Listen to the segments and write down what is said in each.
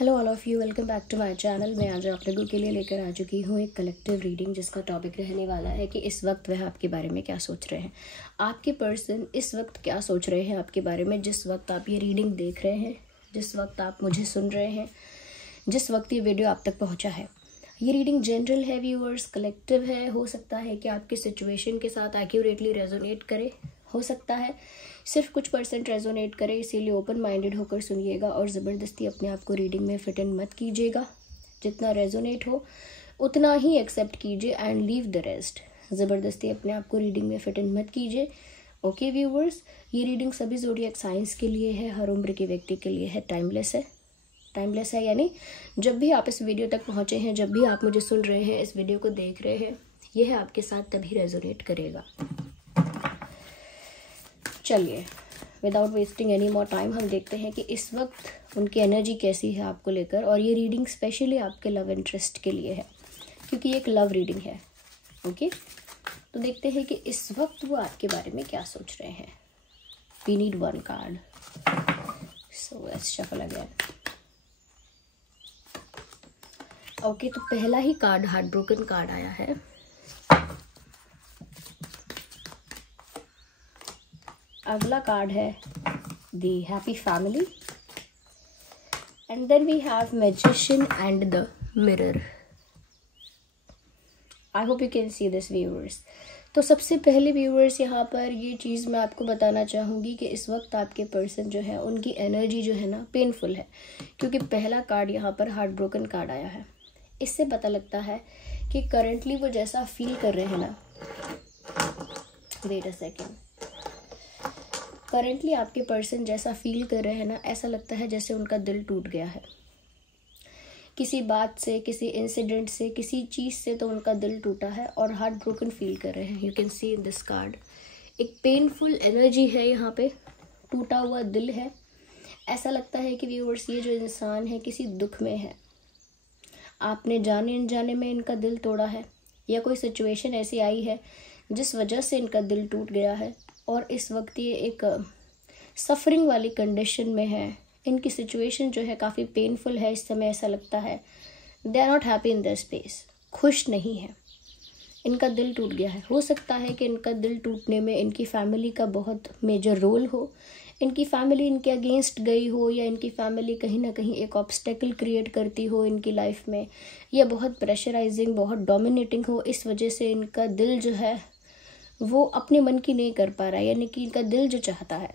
Hello all of you, welcome back to my channel. मैं आज आप लोगों के लिए लेकर आ चुकी हूँ एक कलेक्टिव रीडिंग, जिसका टॉपिक रहने वाला है कि इस वक्त वह आपके बारे में क्या सोच रहे हैं। आपके पर्सन इस वक्त क्या सोच रहे हैं आपके बारे में, जिस वक्त आप ये रीडिंग देख रहे हैं, जिस वक्त आप मुझे सुन रहे हैं, जिस वक्त ये वीडियो आप तक पहुँचा है। ये रीडिंग जनरल है व्यूअर्स, कलेक्टिव है। हो सकता है कि आपकी सिचुएशन के साथ एक्यूरेटली रेजोनेट करे, हो सकता है सिर्फ कुछ परसेंट रेजोनेट करे, इसीलिए ओपन माइंडेड होकर सुनिएगा और ज़बरदस्ती अपने आप को रीडिंग में फिट इन मत कीजिएगा। जितना रेजोनेट हो उतना ही एक्सेप्ट कीजिए एंड लीव द रेस्ट। ज़बरदस्ती अपने आप को रीडिंग में फिट इन मत कीजिए। ओके व्यूअर्स, ये रीडिंग सभी ज़ोडिएक साइंस के लिए है, हर उम्र के व्यक्ति के लिए है, टाइमलेस है। टाइमलेस है यानी जब भी आप इस वीडियो तक पहुँचे हैं, जब भी आप मुझे सुन रहे हैं, इस वीडियो को देख रहे हैं, यह आपके साथ तभी रेजोनेट करेगा। चलिए without wasting any more time हम देखते हैं कि इस वक्त उनकी एनर्जी कैसी है आपको लेकर। और ये रीडिंग स्पेशली आपके लव इंटरेस्ट के लिए है, क्योंकि ये एक लव रीडिंग है। ओके, तो देखते हैं कि इस वक्त वो आपके बारे में क्या सोच रहे हैं। We need one card, so let's shuffle again. Okay, तो पहला ही कार्ड हार्ट ब्रोकन कार्ड आया है। अगला कार्ड है the happy family, and then we have magician and the mirror. I hope you can see this viewers. तो सबसे पहले व्यूअर्स यहाँ पर ये चीज़ मैं आपको बताना चाहूँगी कि इस वक्त आपके पर्सन जो है उनकी एनर्जी जो है ना पेनफुल है, क्योंकि पहला कार्ड यहाँ पर हार्ट ब्रोकन कार्ड आया है। इससे पता लगता है कि करंटली वो जैसा फील कर रहे हैं ना, वेट अ सेकेंड, करंटली आपके पर्सन जैसा फील कर रहे हैं ना, ऐसा लगता है जैसे उनका दिल टूट गया है किसी बात से, किसी इंसिडेंट से, किसी चीज़ से। तो उनका दिल टूटा है और हार्ट ब्रोकन फील कर रहे हैं। You can C in this card एक पेनफुल एनर्जी है यहाँ पे, टूटा हुआ दिल है। ऐसा लगता है कि व्यूअर्स ये जो इंसान है किसी दुख में है, आपने जाने अनजाने में इनका दिल तोड़ा है, या कोई सिचुएशन ऐसी आई है जिस वजह से इनका दिल टूट गया है और इस वक्त ये एक सफरिंग वाली कंडीशन में है। इनकी सिचुएशन जो है काफ़ी पेनफुल है इस समय। ऐसा लगता है they are not happy in their space, खुश नहीं है, इनका दिल टूट गया है। हो सकता है कि इनका दिल टूटने में इनकी फैमिली का बहुत मेजर रोल हो, इनकी फैमिली इनके अगेंस्ट गई हो, या इनकी फैमिली कहीं ना कहीं एक ऑब्स्टेकल क्रिएट करती हो इनकी लाइफ में, या बहुत प्रेशराइजिंग, बहुत डोमिनेटिंग हो। इस वजह से इनका दिल जो है वो अपने मन की नहीं कर पा रहा है, यानी कि इनका दिल जो चाहता है,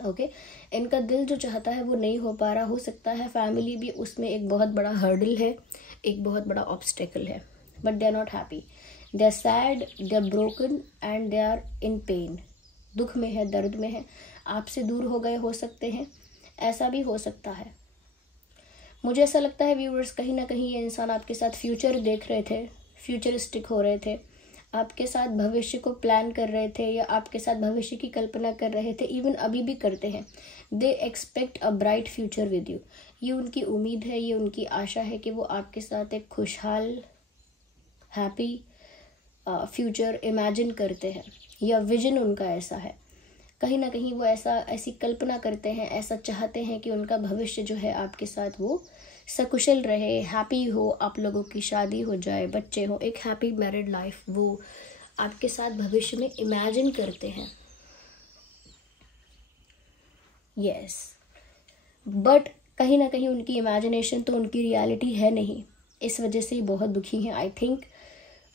ओके, इनका दिल जो चाहता है वो नहीं हो पा रहा। हो सकता है फैमिली भी उसमें एक बहुत बड़ा हर्डल है, एक बहुत बड़ा ऑब्स्टेकल है, but they are not happy, they are sad, they are broken and they are in pain. दुख में है, दर्द में है, आपसे दूर हो गए हो सकते हैं, ऐसा भी हो सकता है। मुझे ऐसा लगता है व्यूअर्स कहीं ना कहीं ये इंसान आपके साथ फ्यूचर देख रहे थे, फ्यूचरिस्टिक हो रहे थे, आपके साथ भविष्य को प्लान कर रहे थे, या आपके साथ भविष्य की कल्पना कर रहे थे। इवन अभी भी करते हैं। They expect a bright future with you. ये उनकी उम्मीद है, ये उनकी आशा है कि वो आपके साथ एक खुशहाल हैप्पी फ्यूचर इमेजिन करते हैं, या विजन उनका ऐसा है। कहीं ना कहीं वो ऐसी कल्पना करते हैं, ऐसा चाहते हैं कि उनका भविष्य जो है आपके साथ वो सकुशल रहे, हैप्पी हो, आप लोगों की शादी हो जाए, बच्चे हो, एक हैप्पी मैरिड लाइफ वो आपके साथ भविष्य में इमेजिन करते हैं। यस, बट कहीं ना कहीं उनकी इमेजिनेशन तो उनकी रियलिटी है नहीं, इस वजह से बहुत दुखी हैं। आई थिंक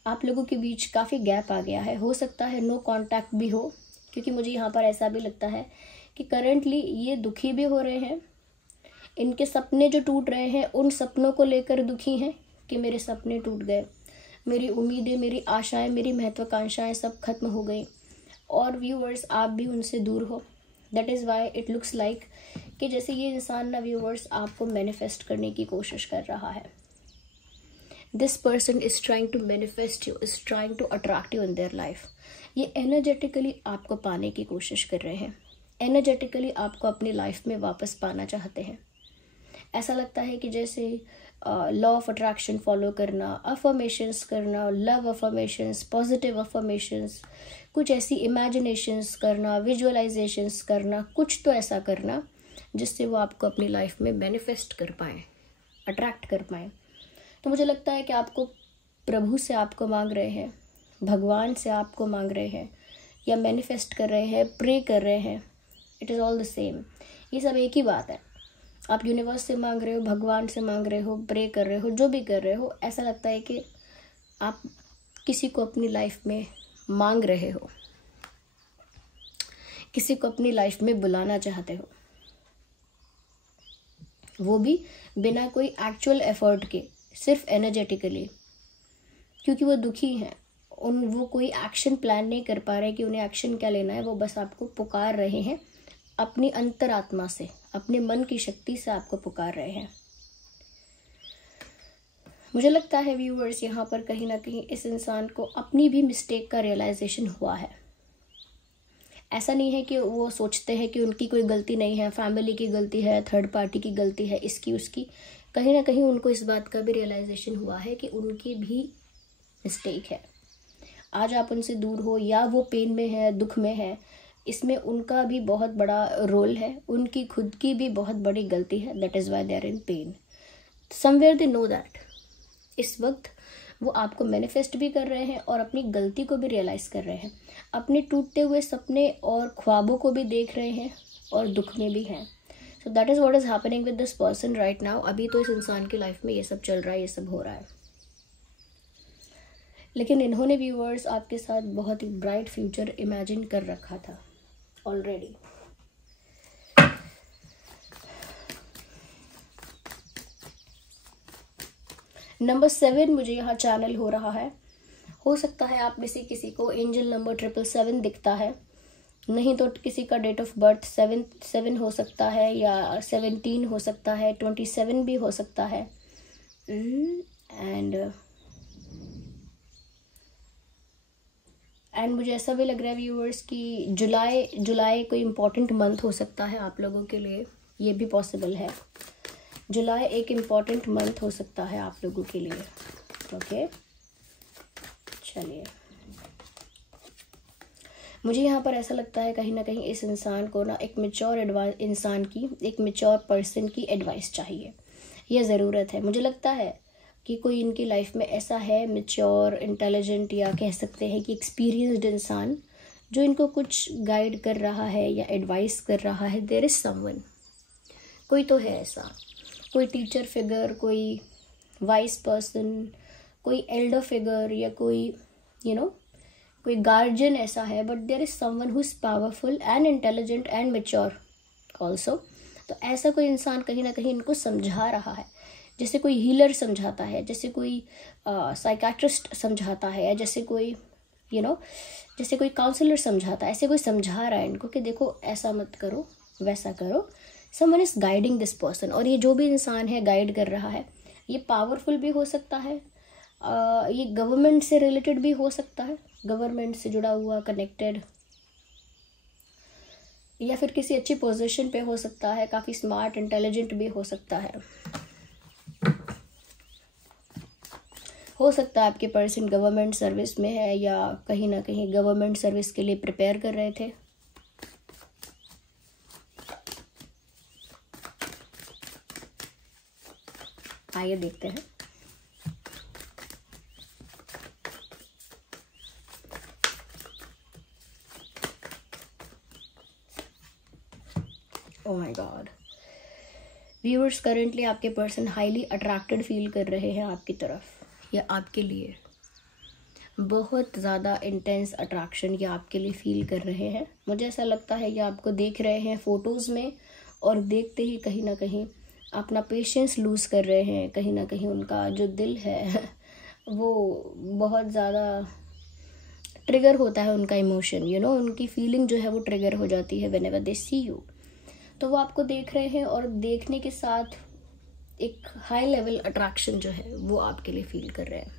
आप लोगों के बीच काफ़ी गैप आ गया है। हो सकता है नो कांटेक्ट भी हो, क्योंकि मुझे यहाँ पर ऐसा भी लगता है कि करंटली ये दुखी भी हो रहे हैं। इनके सपने जो टूट रहे हैं उन सपनों को लेकर दुखी हैं कि मेरे सपने टूट गए, मेरी उम्मीदें, मेरी आशाएं, मेरी महत्वाकांक्षाएं सब खत्म हो गई, और व्यूअर्स आप भी उनसे दूर हो। That is why it looks like कि जैसे ये इंसान ना व्यूअर्स आपको मैनिफेस्ट करने की कोशिश कर रहा है। This person is trying to manifest you, is trying to attract you in their life. ये एनर्जेटिकली आपको पाने की कोशिश कर रहे हैं, एनर्जेटिकली आपको अपनी लाइफ में वापस पाना चाहते हैं। ऐसा लगता है कि जैसे लॉ ऑफ अट्रैक्शन फॉलो करना, अफर्मेशंस करना, लव अफर्मेशंस, पॉजिटिव अफर्मेशंस, कुछ ऐसी इमेजिनेशंस करना, विजुअलाइजेशंस करना, कुछ तो ऐसा करना जिससे वो आपको अपनी लाइफ में मैनिफेस्ट कर पाएँ, अट्रैक्ट कर पाएँ। तो मुझे लगता है कि आपको प्रभु से आपको मांग रहे हैं, भगवान से आपको मांग रहे हैं, या मैनिफेस्ट कर रहे हैं, प्रे कर रहे हैं, it is all the same. ये सब एक ही बात है। आप यूनिवर्स से मांग रहे हो, भगवान से मांग रहे हो, प्रे कर रहे हो, जो भी कर रहे हो, ऐसा लगता है कि आप किसी को अपनी लाइफ में मांग रहे हो, किसी को अपनी लाइफ में बुलाना चाहते हो, वो भी बिना कोई एक्चुअल एफर्ट के, सिर्फ एनर्जेटिकली, क्योंकि वो दुखी हैं। वो कोई एक्शन प्लान नहीं कर पा रहे कि उन्हें एक्शन क्या लेना है। वो बस आपको पुकार रहे हैं, अपनी अंतरात्मा से, अपने मन की शक्ति से आपको पुकार रहे हैं। मुझे लगता है व्यूअर्स, यहाँ पर कहीं ना कहीं इस इंसान को अपनी भी मिस्टेक का रियलाइजेशन हुआ है। ऐसा नहीं है कि वो सोचते हैं कि उनकी कोई गलती नहीं है, फैमिली की गलती है, थर्ड पार्टी की गलती है, इसकी उसकी। कहीं ना कहीं उनको इस बात का भी रियलाइजेशन हुआ है कि उनकी भी मिस्टेक है। आज आप उनसे दूर हो या वो पेन में है, दुख में है, इसमें उनका भी बहुत बड़ा रोल है, उनकी खुद की भी बहुत बड़ी गलती है। That is why they are in pain. Somewhere they know that. इस वक्त वो आपको मैनिफेस्ट भी कर रहे हैं और अपनी गलती को भी रियलाइज़ कर रहे हैं, अपने टूटते हुए सपने और ख्वाबों को भी देख रहे हैं और दुख में भी हैं। So that is what is happening with this person right now. अभी तो इस इंसान की लाइफ में ये सब चल रहा है, ये सब हो रहा है, लेकिन इन्होंने व्यूअर्स आपके साथ बहुत ही ब्राइट फ्यूचर इमेजिन कर रखा था ऑलरेडी। नंबर 7 मुझे यहाँ चैनल हो रहा है। हो सकता है आप में से किसी को एंजल नंबर 777 दिखता है, नहीं तो किसी का डेट ऑफ बर्थ 7 हो सकता है, या 17 हो सकता है, 27 भी हो सकता है। एंड मुझे ऐसा भी लग रहा है व्यूअर्स कि जुलाई कोई इम्पॉर्टेंट मंथ हो सकता है आप लोगों के लिए, ये भी पॉसिबल है। जुलाई एक इम्पॉर्टेंट मंथ हो सकता है आप लोगों के लिए। ओके, चलिए, मुझे यहाँ पर ऐसा लगता है कहीं ना कहीं इस इंसान को ना एक मैच्योर इंसान की, एक मैच्योर पर्सन की एडवाइस चाहिए, यह ज़रूरत है। मुझे लगता है कि कोई इनकी लाइफ में ऐसा है मैच्योर, इंटेलिजेंट, या कह सकते हैं कि एक्सपीरियंस्ड इंसान, जो इनको कुछ गाइड कर रहा है या एडवाइस कर रहा है। देयर इज़ समवन, कोई तो है ऐसा, कोई टीचर फिगर, कोई वाइस पर्सन, कोई एल्डर फिगर, या कोई कोई गार्जियन ऐसा है। But there is someone who is powerful and intelligent and mature also. तो ऐसा कोई इंसान कहीं ना कहीं इनको समझा रहा है, जैसे कोई हीलर समझाता है, जैसे कोई साइकाट्रिस्ट समझाता है, या जैसे कोई जैसे कोई काउंसलर समझाता है। ऐसे कोई समझा रहा है इनको कि देखो ऐसा मत करो, वैसा करो। Someone is guiding this person. और ये जो भी इंसान है गाइड कर रहा है, ये पावरफुल भी हो सकता है, ये गवर्नमेंट से रिलेटेड भी हो सकता है, गवर्नमेंट से जुड़ा हुआ, कनेक्टेड, या फिर किसी अच्छी पोजीशन पे हो सकता है, काफ़ी स्मार्ट, इंटेलिजेंट भी हो सकता है। हो सकता है आपके पर्सन गवर्नमेंट सर्विस में है, या कहीं ना कहीं गवर्नमेंट सर्विस के लिए प्रिपेयर कर रहे थे। आइए देखते हैं। Oh my God, viewers, currently आपके पर्सन हाईली अट्रैक्टेड फील कर रहे हैं आपकी तरफ, या आपके लिए बहुत ज़्यादा इंटेंस अट्रैक्शन या आपके लिए फील कर रहे हैं। मुझे ऐसा लगता है कि आपको देख रहे हैं फ़ोटोज़ में, और देखते ही कहीं ना कहीं अपना पेशेंस लूज़ कर रहे हैं। कहीं ना कहीं उनका जो दिल है वो बहुत ज़्यादा ट्रिगर होता है, उनका इमोशन, उनकी फीलिंग जो है वो ट्रिगर हो जाती है व्हेनेवर दे सी यू। तो वो आपको देख रहे हैं, और देखने के साथ एक हाई लेवल अट्रैक्शन जो है वो आपके लिए फील कर रहे हैं।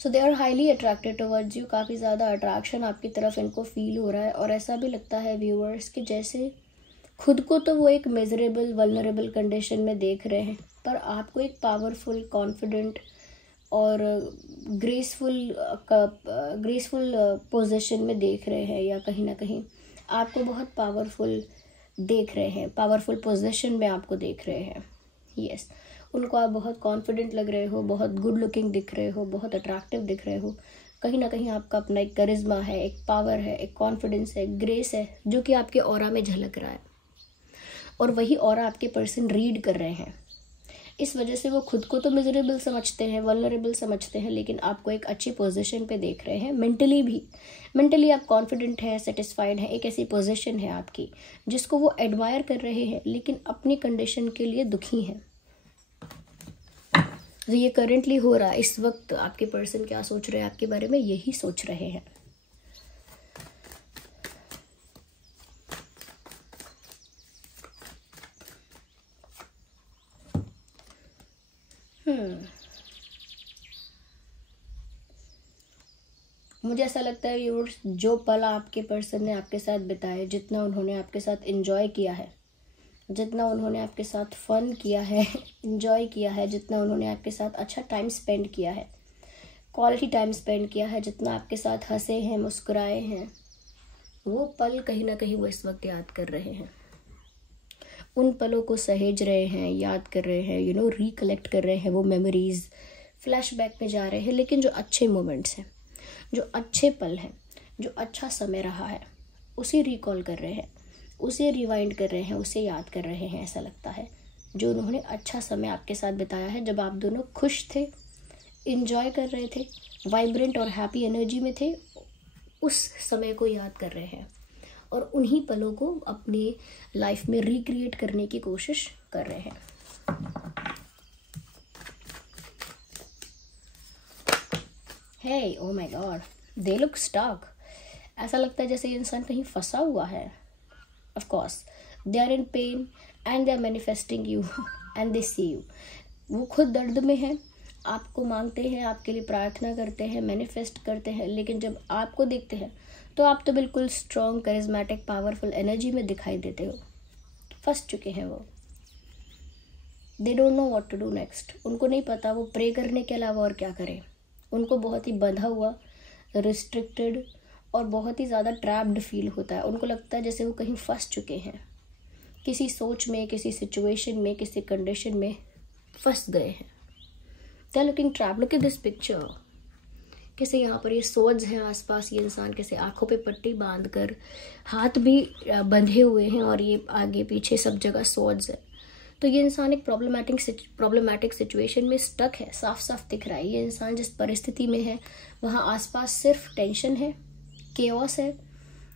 So they are highly attracted towards you. काफ़ी ज़्यादा अट्रैक्शन आपकी तरफ इनको फील हो रहा है। और ऐसा भी लगता है व्यूअर्स कि जैसे खुद को तो वो एक मेजरेबल, वल्नरेबल कंडीशन में देख रहे हैं, पर आपको एक पावरफुल, कॉन्फिडेंट और ग्रेसफुल पोजीशन में देख रहे हैं, या कहीं ना कहीं आपको बहुत पावरफुल देख रहे हैं, पावरफुल पोजीशन में आपको देख रहे हैं। यस, उनको आप बहुत कॉन्फिडेंट लग रहे हो, बहुत गुड लुकिंग दिख रहे हो, बहुत अट्रैक्टिव दिख रहे हो। कहीं ना कहीं आपका अपना एक करिश्मा है, एक पावर है, एक कॉन्फिडेंस है, ग्रेस है, जो कि आपके ऑरा में झलक रहा है, और वही ऑरा आपके पर्सन रीड कर रहे हैं। इस वजह से वो खुद को तो मिजरेबल समझते हैं, वल्नरेबल समझते हैं, लेकिन आपको एक अच्छी पोजीशन पे देख रहे हैं। मेंटली भी, मेंटली आप कॉन्फिडेंट हैं, सेटिस्फाइड हैं। एक ऐसी पोजीशन है आपकी जिसको वो एडमायर कर रहे हैं, लेकिन अपनी कंडीशन के लिए दुखी हैं। तो ये करेंटली हो रहा है इस वक्त। आपके पर्सन क्या सोच रहे हैं आपके बारे में, यही सोच रहे हैं। मुझे ऐसा लगता है व्यूअर्स, जो पल आपके पर्सन ने आपके साथ बिताए, जितना उन्होंने आपके साथ एंजॉय किया है, जितना उन्होंने आपके साथ फन किया है, एंजॉय किया है, जितना उन्होंने आपके साथ अच्छा टाइम स्पेंड किया है, क्वालिटी टाइम स्पेंड किया है, जितना आपके साथ हंसे हैं, मुस्कुराए हैं, वो पल कहीं ना कहीं वो इस वक्त याद कर रहे हैं। उन पलों को सहेज रहे हैं, याद कर रहे हैं, रिकलेक्ट कर रहे हैं वो मेमोरीज, फ्लैशबैक में जा रहे हैं। लेकिन जो अच्छे मोमेंट्स हैं, जो अच्छे पल हैं, जो अच्छा समय रहा है, उसे रिकॉल कर रहे हैं, उसे रिवाइंड कर रहे हैं, उसे याद कर रहे हैं। ऐसा लगता है जो उन्होंने अच्छा समय आपके साथ बिताया है, जब आप दोनों खुश थे, इंजॉय कर रहे थे, वाइब्रेंट और हैप्पी एनर्जी में थे, उस समय को याद कर रहे हैं और उन्हीं पलों को अपनी लाइफ में रिक्रिएट करने की कोशिश कर रहे हैं। Hey, oh my god, they look stuck. ऐसा लगता है जैसे ये इंसान कहीं फंसा हुआ है। Of course they are in pain and they are manifesting you and they see you. वो खुद दर्द में है, आपको मांगते हैं, आपके लिए प्रार्थना करते हैं, मैनिफेस्ट करते हैं, लेकिन जब आपको देखते हैं तो आप तो बिल्कुल स्ट्रॉन्ग, करिज्मेटिक, पावरफुल एनर्जी में दिखाई देते हो। फंस चुके हैं वो। They don't know what to do next. उनको नहीं पता वो प्रे करने के अलावा और क्या करें। उनको बहुत ही बंधा हुआ, रिस्ट्रिक्टेड और बहुत ही ज़्यादा ट्रैप्ड फील होता है। उनको लगता है जैसे वो कहीं फंस चुके हैं, किसी सोच में, किसी सिचुएशन में, किसी कंडीशन में फंस गए हैं। They are looking trapped. Look at this picture. कैसे यहाँ पर ये सोज हैं आसपास, ये इंसान कैसे आंखों पे पट्टी बांधकर, हाथ भी बंधे हुए हैं और ये आगे पीछे सब जगह सोज है। तो ये इंसान एक प्रॉब्लमैटिक सिचुएशन में स्टक है। साफ साफ दिख रहा है ये इंसान जिस परिस्थिति में है वहाँ आसपास सिर्फ टेंशन है, केओस है,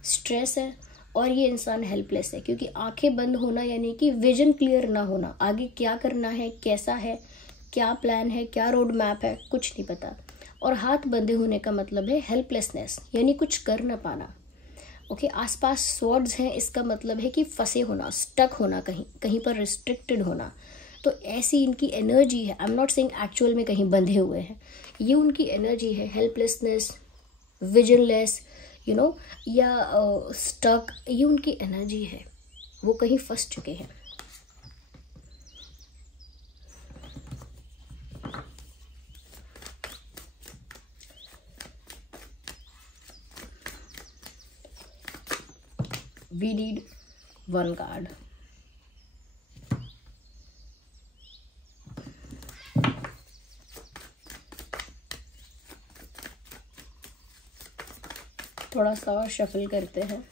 स्ट्रेस है, और ये इंसान हेल्पलेस है। क्योंकि आंखें बंद होना यानी कि विजन क्लियर ना होना, आगे क्या करना है, कैसा है, क्या प्लान है, क्या रोड मैप है, कुछ नहीं पता। और हाथ बंधे होने का मतलब है हेल्पलेसनेस, यानी कुछ कर ना पाना। ओके, आसपास स्वॉर्ड्स हैं, इसका मतलब है कि फंसे होना, स्टक होना, कहीं पर रिस्ट्रिक्टेड होना। तो ऐसी इनकी एनर्जी है। I am not saying actual में कहीं बंधे हुए हैं, ये उनकी एनर्जी है। हेल्पलेसनेस, विजनलेस, या स्टक, ये उनकी एनर्जी है। वो कहीं फंस चुके हैं। We need one card. थोड़ा सा और शफल करते हैं।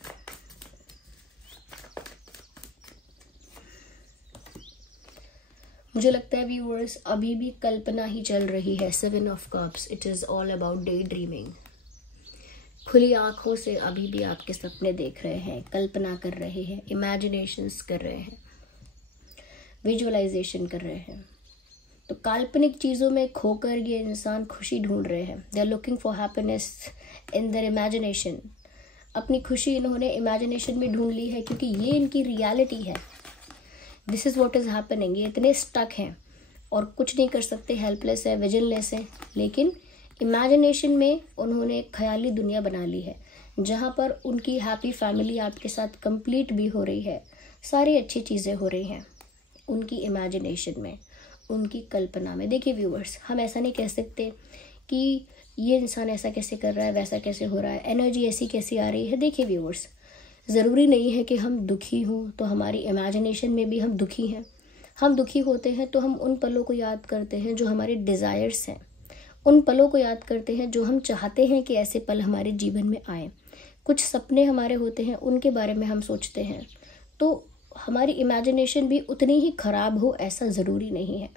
मुझे लगता है व्यूअर्स अभी भी कल्पना ही चल रही है। 7 of cups, it is all about day dreaming. खुली आंखों से अभी भी आपके सपने देख रहे हैं, कल्पना कर रहे हैं, इमेजिनेशंस कर रहे हैं, विजुअलाइजेशन कर रहे हैं। तो काल्पनिक चीज़ों में खोकर ये इंसान खुशी ढूंढ रहे हैं। They are looking for happiness in their imagination. अपनी खुशी इन्होंने इमेजिनेशन में ढूंढ ली है, क्योंकि ये इनकी रियलिटी है। This is what is happening. ये इतने स्टक हैं और कुछ नहीं कर सकते, हेल्पलेस है, विजनलेस है, लेकिन इमेजिनेशन में उन्होंने एक ख्याली दुनिया बना ली है, जहाँ पर उनकी हैप्पी फैमिली आपके साथ कंप्लीट भी हो रही है, सारी अच्छी चीज़ें हो रही हैं उनकी इमेजिनेशन में, उनकी कल्पना में। देखिए व्यूअर्स, हम ऐसा नहीं कह सकते कि ये इंसान ऐसा कैसे कर रहा है, वैसा कैसे हो रहा है, एनर्जी ऐसी कैसी आ रही है। देखिए व्यूअर्स, ज़रूरी नहीं है कि हम दुखी हों तो हमारी इमेजिनेशन में भी हम दुखी हैं। हम दुखी होते हैं तो हम उन पलों को याद करते हैं जो हमारे डिज़ायर्स हैं, उन पलों को याद करते हैं जो हम चाहते हैं कि ऐसे पल हमारे जीवन में आए। कुछ सपने हमारे होते हैं, उनके बारे में हम सोचते हैं। तो हमारी इमेजिनेशन भी उतनी ही ख़राब हो ऐसा ज़रूरी नहीं है।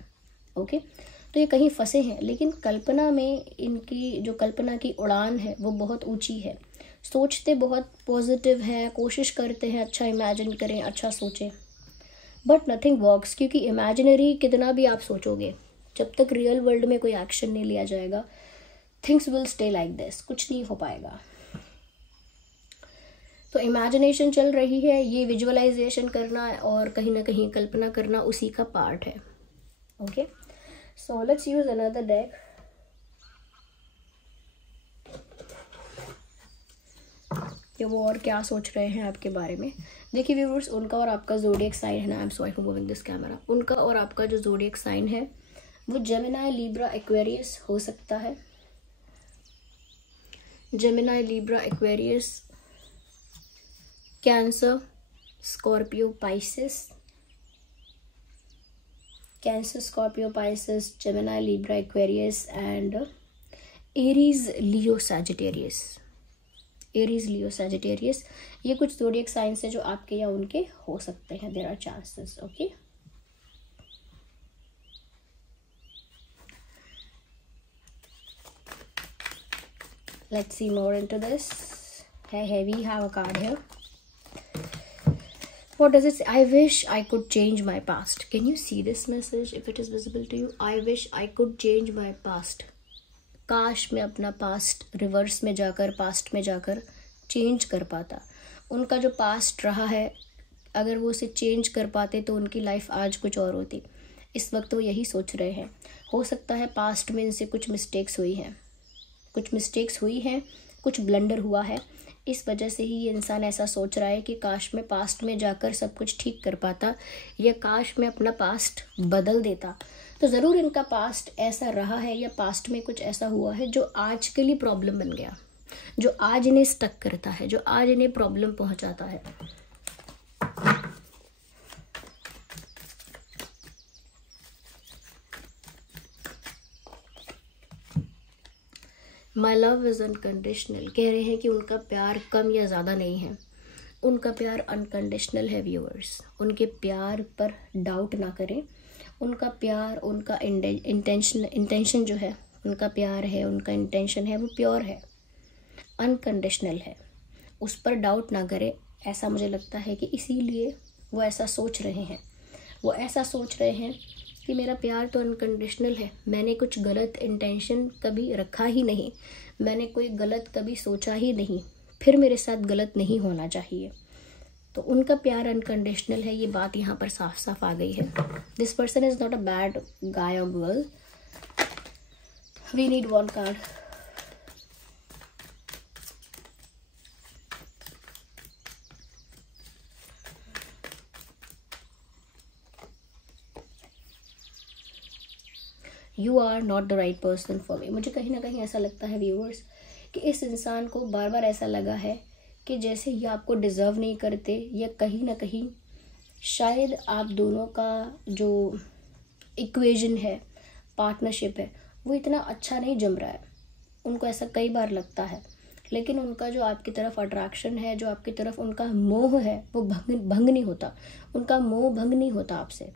ओके, तो ये कहीं फंसे हैं, लेकिन कल्पना में इनकी जो कल्पना की उड़ान है वो बहुत ऊंची है। सोचते बहुत पॉजिटिव हैं, कोशिश करते हैं अच्छा इमेजिन करें, अच्छा सोचें, बट नथिंग वर्क्स, क्योंकि इमेजिनरी कितना भी आप सोचोगे, जब तक रियल वर्ल्ड में कोई एक्शन नहीं लिया जाएगा, things will stay like this, कुछ नहीं हो पाएगा। तो इमेजिनेशन चल रही है, ये विजुअलाइजेशन करना और कहीं ना कहीं कल्पना करना उसी का पार्ट है। Okay, so let's use another deck. कि वो और क्या सोच रहे हैं आपके बारे में। देखिए व्यूअर्स, उनका और आपका ज़ोडिएक साइन है ना, I am sorry for moving this camera, उनका और आपका जो ज़ोडिएक साइन है वो जेमिनी, लिब्रा, एक्वेरियस हो सकता है। Gemini, Libra, Aquarius, cancer, Scorpio, Pisces, cancer, Scorpio, Pisces, Gemini, Libra, Aquarius and Aries, Leo, Sagittarius. Aries, Leo, Sagittarius, ये कुछ ज़ोडिएक साइंस है जो आपके या उनके हो सकते हैं। There are chances. Okay, let's see more into this. Hey, we have a card here. What does it say? I wish I could change my past. Can you see this message if it is visible to you? I wish I could change my past. काश मैं अपना past reverse में जाकर, past में जाकर change कर पाता। उनका जो पास्ट रहा है, अगर वो उसे चेंज कर पाते तो उनकी लाइफ आज कुछ और होती। इस वक्त वो यही सोच रहे हैं। हो सकता है पास्ट में इनसे कुछ मिस्टेक्स हुई हैं, कुछ ब्लंडर हुआ है, इस वजह से ही ये इंसान ऐसा सोच रहा है कि काश मैं पास्ट में जाकर सब कुछ ठीक कर पाता, या काश मैं अपना पास्ट बदल देता। तो ज़रूर इनका पास्ट ऐसा रहा है या पास्ट में कुछ ऐसा हुआ है जो आज के लिए प्रॉब्लम बन गया, जो आज इन्हें स्टक करता है, जो आज इन्हें प्रॉब्लम पहुंचाता है। My love is unconditional. कह रहे हैं कि उनका प्यार कम या ज़्यादा नहीं है, उनका प्यार अनकंडीशनल है। व्यूअर्स, उनके प्यार पर डाउट ना करें। उनका प्यार, उनका इंटेंशन जो है, उनका प्यार है, उनका इंटेंशन है, वो प्योर है, अनकंडीशनल है। उस पर डाउट ना करें। ऐसा मुझे लगता है कि इसीलिए वो ऐसा सोच रहे हैं। वो ऐसा सोच रहे हैं कि मेरा प्यार तो अनकंडीशनल है, मैंने कुछ गलत इंटेंशन कभी रखा ही नहीं, मैंने कोई गलत कभी सोचा ही नहीं, फिर मेरे साथ गलत नहीं होना चाहिए। तो उनका प्यार अनकंडीशनल है, ये बात यहाँ पर साफ साफ आ गई है। This person is not a bad guy और girl. We need one card. You are not the right person for me. मुझे कहीं ना कहीं ऐसा लगता है व्यूअर्स कि इस इंसान को बार बार ऐसा लगा है कि जैसे ये आपको डिज़र्व नहीं करते, या कहीं ना कहीं शायद आप दोनों का जो इक्वेशन है, पार्टनरशिप है, वो इतना अच्छा नहीं जम रहा है। उनको ऐसा कई बार लगता है, लेकिन उनका जो आपकी तरफ अट्रैक्शन है, जो आपकी तरफ उनका मोह है, वो भंग नहीं होता। उनका मोह भंग नहीं होता आपसे,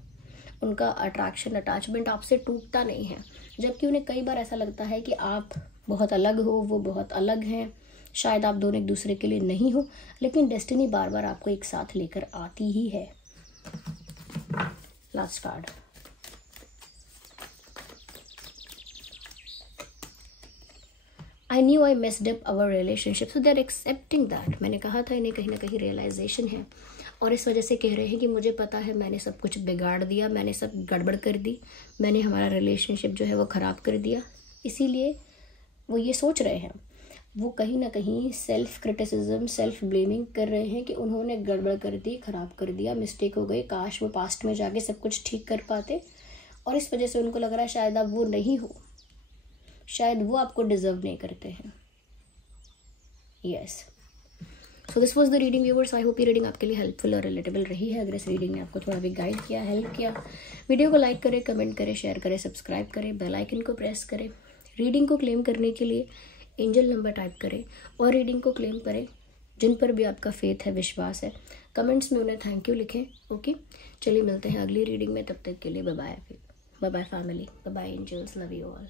उनका अट्रैक्शन, अटैचमेंट आपसे टूटता नहीं है। जबकि उन्हें कई बार ऐसा लगता है कि आप बहुत अलग हो, वो बहुत अलग हैं, शायद आप दोनों एक दूसरे के लिए नहीं हो, लेकिन डेस्टिनी बार बार आपको एक साथ लेकर आती ही है। Last card. I knew I messed up our relationship, so they are accepting that. मैंने कहा था इन्हें कहीं ना कहीं रियलाइजेशन है, और इस वजह से कह रहे हैं कि मुझे पता है मैंने सब कुछ बिगाड़ दिया, मैंने सब गड़बड़ कर दी, मैंने हमारा रिलेशनशिप जो है वो ख़राब कर दिया। इसीलिए वो ये सोच रहे हैं। वो कहीं ना कहीं सेल्फ क्रिटिसिज्म, सेल्फ ब्लेमिंग कर रहे हैं कि उन्होंने गड़बड़ कर दी, ख़राब कर दिया, मिस्टेक हो गई, काश वो पास्ट में जाके सब कुछ ठीक कर पाते। और इस वजह से उनको लग रहा है शायद आप वो नहीं हो, शायद वो आपको डिज़र्व नहीं करते हैं। Yes, so this was the reading viewers. I hope ये रीडिंग आपके लिए हेल्पफुल और रिलेटेबल रही है। अगर इस रीडिंग ने आपको थोड़ा भी गाइड किया, हेल्प किया, वीडियो को लाइक करें, कमेंट करें, शेयर करें, सब्सक्राइब करें, बेल आइकन को प्रेस करें। रीडिंग को क्लेम करने के लिए एंजल नंबर टाइप करें और रीडिंग को क्लेम करें। जिन पर भी आपका फेथ है, विश्वास है, कमेंट्स में उन्हें थैंक यू लिखें। ओके, चलिए मिलते हैं अगली रीडिंग में। तब तक के लिए bye bye, bye bye family, bye bye angels, love you all.